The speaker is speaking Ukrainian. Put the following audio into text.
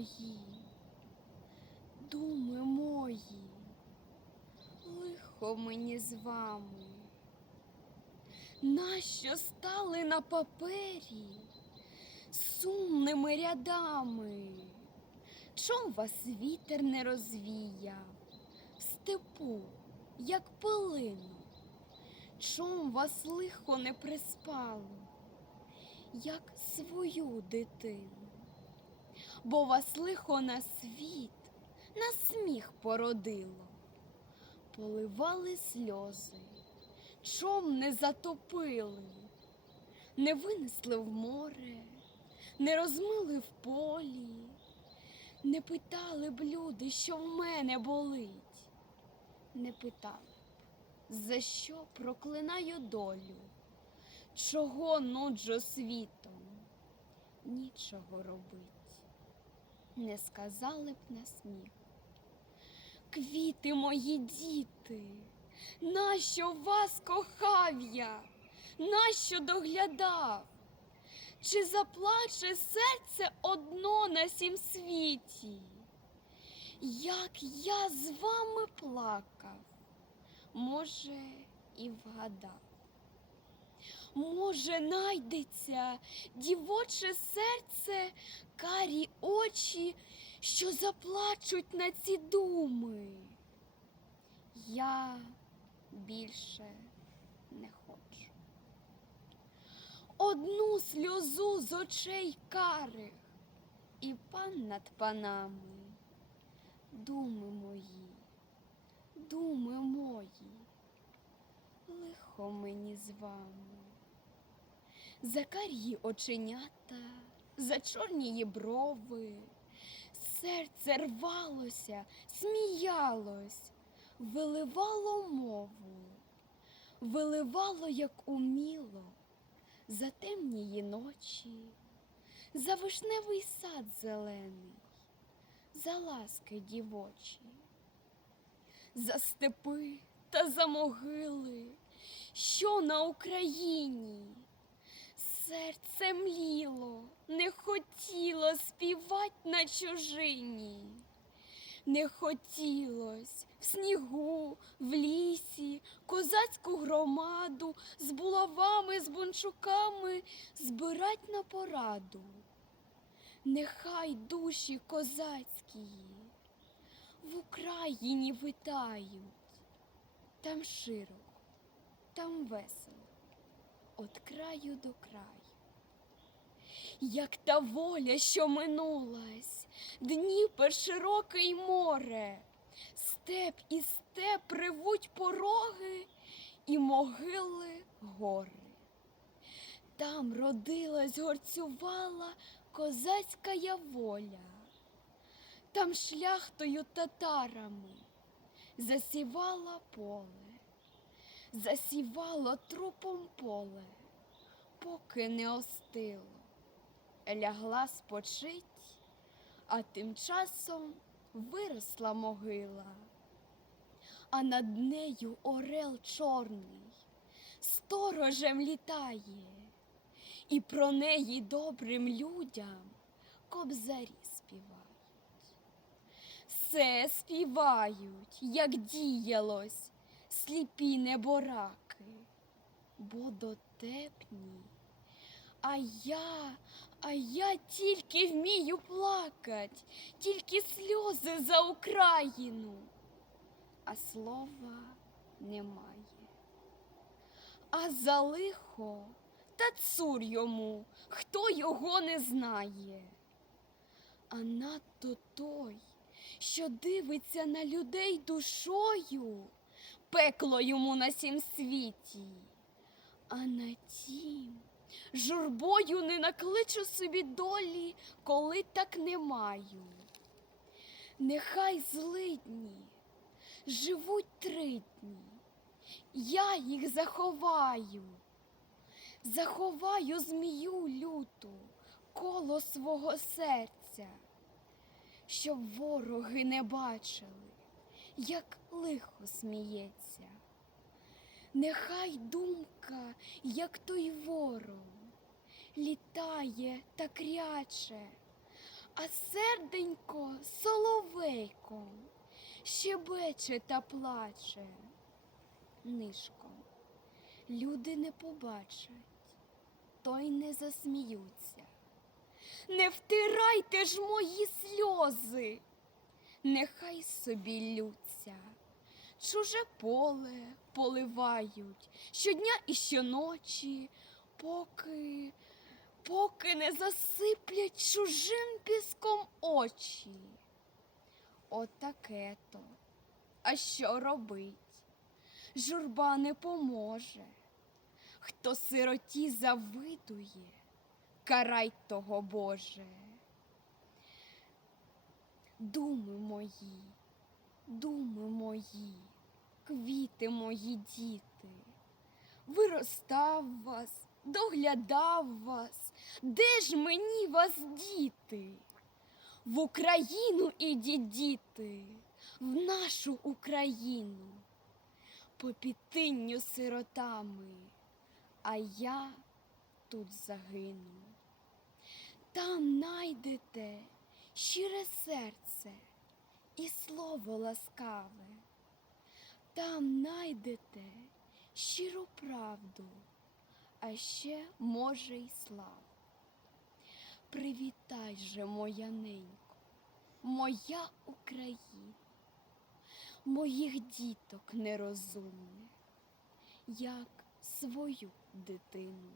мої, думи мої, лихо мені з вами. Нащо стали на папері сумними рядами? Чом вас вітер не розвіяв в степу, як пилину? Чом вас лихо не приспало, як свою дитину? Бо вас лихо на світ, на сміх породило, поливали сльози, чом не затопили, не винесли в море, не розмили в полі, не питали б люди, що в мене болить, не питали б, за що проклинаю долю, чого нуджу світом, нічого робить, не сказали б на сміх. Квіти мої діти, нащо вас кохав я, нащо доглядав? Чи заплаче серце одно на сім світі? Як я з вами плакав, може, і вгадав. Може, найдеться дівоче серце, карі очі, що заплачуть на ці думи. Я більше не хочу. Одну сльозу з очей карих, і пан над панами, думи мої, думи мої, лихо мені з вами. За кар'ї оченята, за чорнії брови, серце рвалося, сміялось, виливало мову, виливало, як уміло, за темнії ночі, за вишневий сад зелений, за ласки дівочі, за степи та за могили, що на Україні. Серце мліло, не хотіло співать на чужині. Не хотілось в снігу, в лісі, козацьку громаду з булавами, з бунчуками збирать на пораду. Нехай душі козацькі в Україні витають, там широко, там весело, от краю до краю. Як та воля, що минулась, Дніпер широкий море, степ і степ ревуть пороги і могили гори. Там родилась, горцювала козацька я воля, там шляхтою татарами засівала поле, засівало трупом поле, поки не остило. Лягла спочить, а тим часом виросла могила, а над нею орел чорний сторожем літає, і про неї добрим людям кобзарі співають. Все співають, як діялось, сліпі небораки, бо дотепні. А я, а я тільки вмію плакать, тільки сльози за Україну, а слова немає. А за лихо та цур йому, хто його не знає. А надто той, що дивиться на людей душою, пекло йому на сім світі, а на тім журбою не накличу собі долі, коли так не маю. Нехай злидні живуть три дні, я їх заховаю, заховаю змію люту коло свого серця, щоб вороги не бачили, як лихо сміється. Нехай думка, як той ворог, літає та кряче, а серденько соловейком щебече та плаче. Нишком люди не побачать, то й не засміються. Не втирайте ж мої сльози, нехай собі лються. Чуже поле поливають щодня і щоночі, поки, поки не засиплять чужим піском очі. Отаке то. А що робить? Журба не поможе. Хто сироті завидує, карай того Боже. Думи мої, думи мої, квіти мої діти, виростав вас, доглядав вас, де ж мені вас діти? В Україну ідіть, діти, в нашу Україну, по підтинню сиротами, а я тут загину. Там найдете щире серце і слово ласкаве, там найдете щиру правду, а ще, може, й славу. Привітай же, моя ненько, моя Україна, моїх діток нерозумних, як свою дитину.